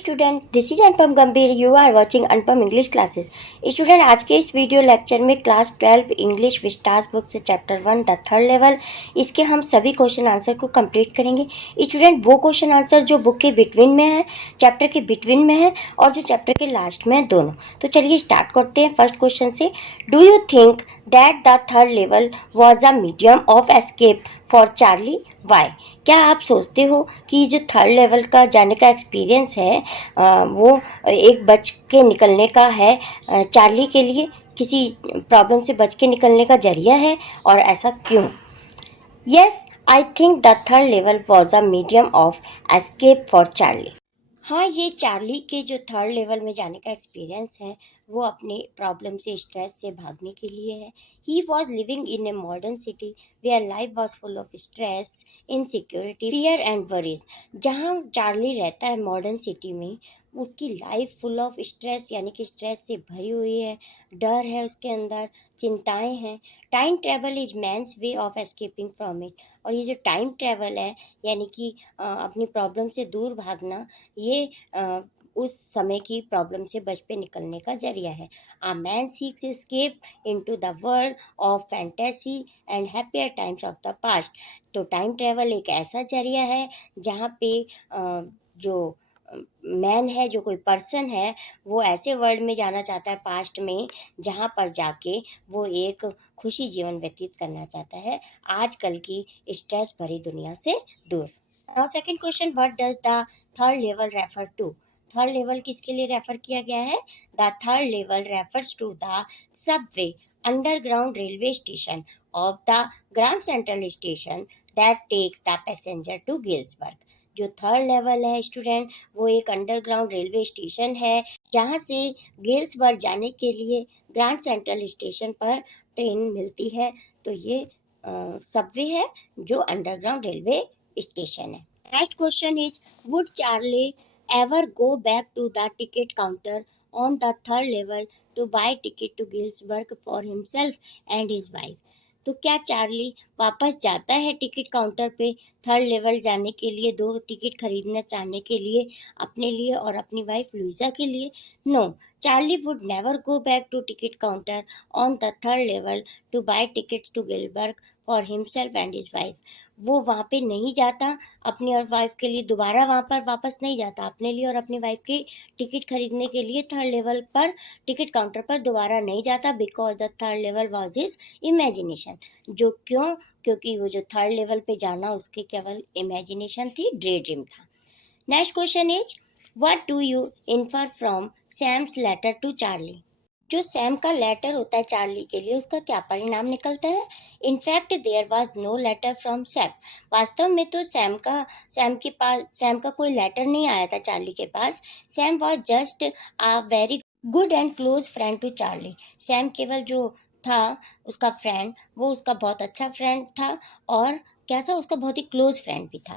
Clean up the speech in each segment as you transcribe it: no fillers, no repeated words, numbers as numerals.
Student, this is Anupam Gambhir. You are watching Anupam English classes. Student, आज के इस वीडियो लेक्चर में क्लास 12 इंग्लिश विस्टास बुक से चैप्टर 1 द थर्ड लेवल, इसके हम सभी क्वेश्चन आंसर को कंप्लीट करेंगे। स्टूडेंट, वो क्वेश्चन आंसर जो बुक के बिटवीन में है, चैप्टर के बिटवीन में है और जो चैप्टर के लास्ट में है, दोनों। तो चलिए स्टार्ट करते हैं फर्स्ट क्वेश्चन से। Do you think that the third level was a medium of escape for Charlie? Why? क्या आप सोचते हो कि जो थर्ड लेवल का जाने का एक्सपीरियंस है वो एक बच के निकलने का है चार्ली के लिए, किसी प्रॉब्लम से बच के निकलने का जरिया है, और ऐसा क्यों? Yes, I think the third level was a medium of escape for Charlie. हाँ, ये चार्ली के जो थर्ड लेवल में जाने का एक्सपीरियंस है वो अपने प्रॉब्लम से, स्ट्रेस से भागने के लिए है। He was living in a modern city where life was full of stress, insecurity, fear and worries. जहाँ चार्ली रहता है मॉडर्न सिटी में, उसकी लाइफ फुल ऑफ स्ट्रेस यानी कि स्ट्रेस से भरी हुई है, डर है उसके अंदर, चिंताएं हैं। Time travel is man's way of escaping from it. और ये जो टाइम ट्रेवल है यानी कि अपनी प्रॉब्लम से दूर भागना, ये उस समय की प्रॉब्लम से बच पे निकलने का जरिया है। A man seeks escape into the world of fantasy and happier times of the past. तो टाइम ट्रेवल एक ऐसा जरिया है जहाँ पे जो मैन है, जो कोई पर्सन है, वो ऐसे वर्ल्ड में जाना चाहता है पास्ट में, जहाँ पर जाके वो एक खुशी जीवन व्यतीत करना चाहता है आजकल की स्ट्रेस भरी दुनिया से दूर। Now second question, what does the third level refer to? Third level किसके लिए रेफर किया गया है? The third level refers to the subway underground railway station of the Grand Central station that takes the passenger to Galesburg. जो third level है student, वो एक underground railway station है जहाँ से गिल्सबर्ग जाने के लिए ग्रांड सेंट्रल स्टेशन पर ट्रेन मिलती है। तो ये सबवे है जो अंडरग्राउंड रेलवे स्टेशन है। Next question is, would Charlie ever go back to the ticket counter on the third level to buy ticket to Galesburg for himself and his wife? तो क्या Charlie वापस जाता है ticket counter पे third level जाने के लिए, दो टिकट खरीदना चाहने के लिए, अपने लिए और अपनी वाइफ लुइजा के लिए? No, Charlie would never go back to ticket counter on the third level to buy tickets to Galesburg for himself and his wife. वो वहाँ पे नहीं जाता अपनी और वाइफ के लिए, दोबारा वहाँ पर वापस नहीं जाता अपने लिए और अपनी वाइफ की टिकट खरीदने के लिए थर्ड लेवल पर टिकट काउंटर पर दोबारा नहीं जाता, because the third level was his imagination. जो क्यों? क्योंकि वो जो थर्ड लेवल पे जाना उसकी केवल इमेजिनेशन थी, ड्रे ड्रीम था। Next question is, what do you infer from Sam's letter to Charlie? जो सैम का लेटर होता है चार्ली के लिए, उसका क्या परिणाम निकलता है? In fact there was no letter from Sam. वास्तव में तो सैम का कोई लेटर नहीं आया था चार्ली के पास। Sam was just a very good and close friend to Charlie. Sam केवल जो था उसका फ्रेंड, वो उसका बहुत अच्छा फ्रेंड था, और क्या था, उसका बहुत ही क्लोज फ्रेंड भी था।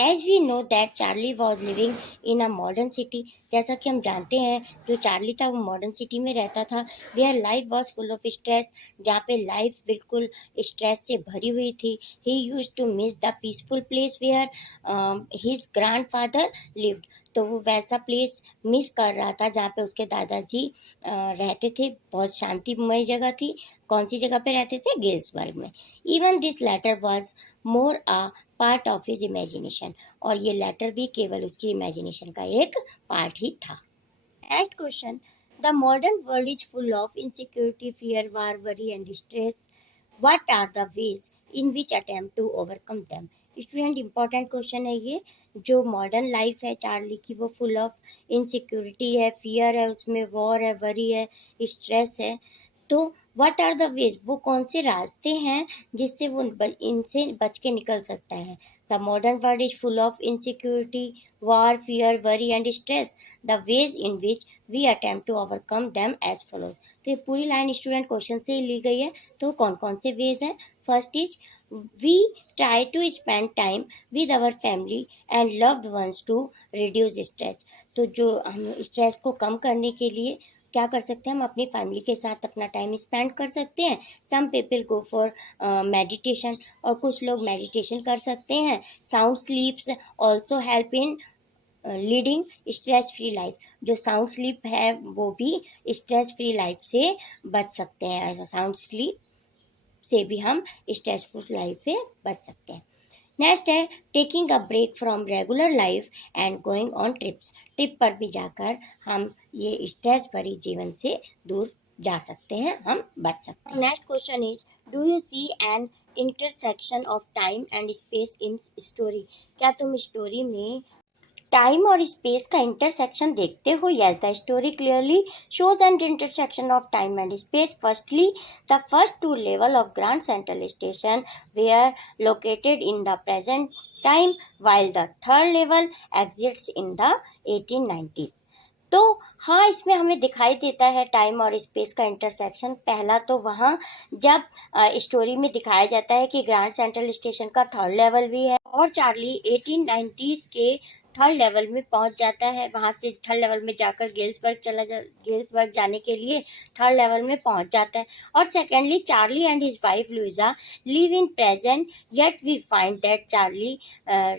As we know that Charlie was living in a modern city. जैसा कि हम जानते हैं जो चार्ली था वो मॉडर्न सिटी में रहता था, where life was full of stress, जहाँ पे लाइफ बिल्कुल स्ट्रेस से भरी हुई थी। He use to miss the peaceful place where his grandfather lived. तो वो वैसा प्लेस मिस कर रहा था जहाँ पे उसके दादाजी रहते थे। बहुत शांतिमय जगह थी। कौन सी जगह पे रहते थे? गिल्सबर्ग में। Even this letter was more a part of his imagination. और ये लेटर भी केवल उसकी इमेजिनेशन का एक पार्ट ही था। Next question, the modern world is full of insecurity, fear, war, worry and stress. What are the ways in which attempt to overcome them? Student, important question है ये। जो मॉडर्न लाइफ है Charlie की, वो full of insecurity है, fear है, उसमें war है, वरी है, स्ट्रेस है। तो व्हाट आर द वेज, वो कौन से रास्ते हैं जिससे वो इनसे बच के निकल सकता है? The modern world is full of insecurity, war, fear, worry and stress. The ways in which we attempt to overcome them as follows. तो ये पूरी लाइन स्टूडेंट क्वेश्चन से ही ली गई है। तो कौन कौन से वेज हैं? First is, we try to spend time with our family and loved ones to reduce stress. तो जो हम स्ट्रेस को कम करने के लिए क्या कर सकते हैं? हम अपनी फैमिली के साथ अपना टाइम स्पेंड कर सकते हैं। Some people go for meditation, और कुछ लोग मेडिटेशन कर सकते हैं। Sound sleeps also help in leading stress free life, जो साउंड स्लीप है वो भी स्ट्रेस फ्री लाइफ से बच सकते हैं। ऐसा साउंड स्लीप से भी हम स्ट्रेसफुल लाइफ से बच सकते हैं। नेक्स्ट है taking a break from regular life and going on trips. Trip पर भी जाकर हम ये स्ट्रेस भरी जीवन से दूर जा सकते हैं, हम बच सकते हैं। Next question is, do you see an intersection of time and space in story? क्या तुम स्टोरी में टाइम और स्पेस का इंटरसेक्शन देखते हो? Yes, the story clearly shows an intersection of time and space. Firstly, the first two levels of Grand Central Station were located in the present time, while the third level exists in the 1890s. तो हाँ, इसमें हमें दिखाई देता है time और space का intersection. पहला तो वहाँ जब स्टोरी में दिखाया जाता है कि ग्रैंड सेंट्रल स्टेशन का थर्ड लेवल भी है और चार्ली 1890s के थर्ड लेवल में पहुंच जाता है। वहां से थर्ड लेवल में जाकर गेल्सबर्ग जाने के लिए थर्ड लेवल में पहुंच जाता है। और secondly, Charlie and his wife Louisa live in present, yet we find that Charlie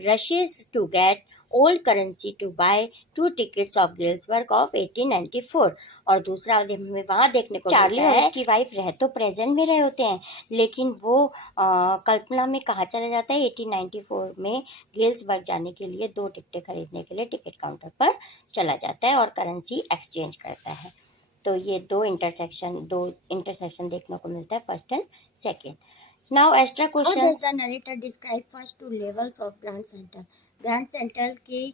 rushes to get old currency to buy 2 tickets of Galesburg of 1894। और दूसरा हमें वहाँ देखने को चार्ली और उसकी वाइफ रह तो प्रेजेंट में रहे होते हैं, लेकिन वो कल्पना में कहाँ चला जाता है, 1894 में गेल्सबर्ग जाने के लिए 2 टिकटें खरीदने के लिए टिकट काउंटर पर चला जाता है और करेंसी एक्सचेंज करता है। तो ये दो इंटरसेक्शन देखने को मिलता है, first and second. Now extra question, how does the narrator describe first 2 levels of grand central? Grand central के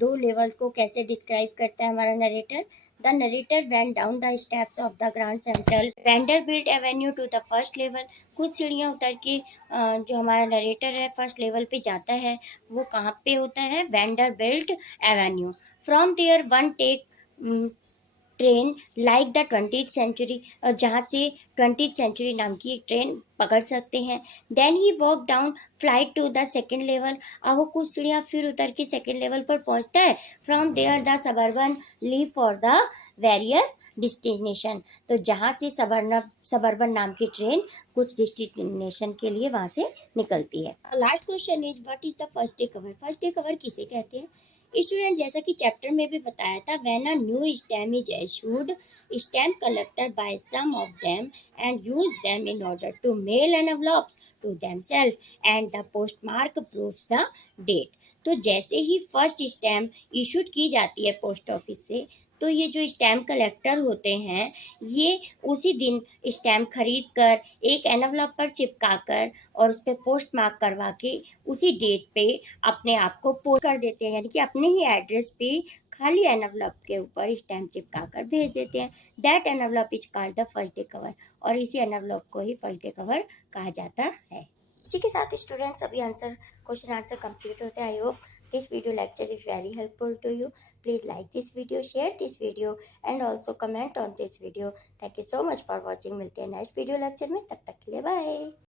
2 लेवल को कैसे डिस्क्राइब करता है हमारा narrator? The narrator went down the steps of the Grand Central Vanderbilt Avenue to the first level. कुछ सीढ़ियाँ उतर के जो हमारा नरेटर है फर्स्ट लेवल पे जाता है, वो कहाँ पे होता है? Vanderbilt Avenue. From there one take train like the 20th century, जहाँ से 20th सेंचुरी नाम की एक ट्रेन पकड़ सकते हैं। Then he walk down flight to the second level. अब वो कुछ सीढ़ियाँ फिर उतर के सेकेंड लेवल पर पहुँचता है। From there the suburban leave for the various destination. तो जहाँ से सबर्बन नाम की ट्रेन कुछ डिस्टिनेशन के लिए वहाँ से निकलती है। Last question is, what is the first day cover? First day cover किसे कहते हैं? स्टूडेंट, जैसा कि चैप्टर में भी बताया था, when a new stamp is issued, stamp collector buy some of them and use them in order to mail envelopes to themselves and the postmark proves the date. तो जैसे ही फर्स्ट स्टैम्प इशूड की जाती है post office से, तो ये जो stamp collector होते हैं, ये उसी दिन स्टैम्प खरीद कर एक एनवलप पर चिपका कर और उस पर पोस्ट मार्क करवा के उसी डेट पे अपने आप को पोस्ट कर देते हैं, यानी कि अपने ही एड्रेस पे खाली एनवलप के ऊपर स्टैम्प चिपका कर भेज देते हैं। That envelope is called the first day cover, और इसी एनवलप को ही फर्स्ट डे कवर कहा जाता है। इसी के साथ स्टूडेंट्स अभी क्वेश्चन आंसर कंप्लीट होते हैं। I hope this video lecture is very helpful to you. Please like this video, share this video and also comment on this video. Thank you so much for watching. मिलते हैं next video lecture में, तब तक के लिए bye.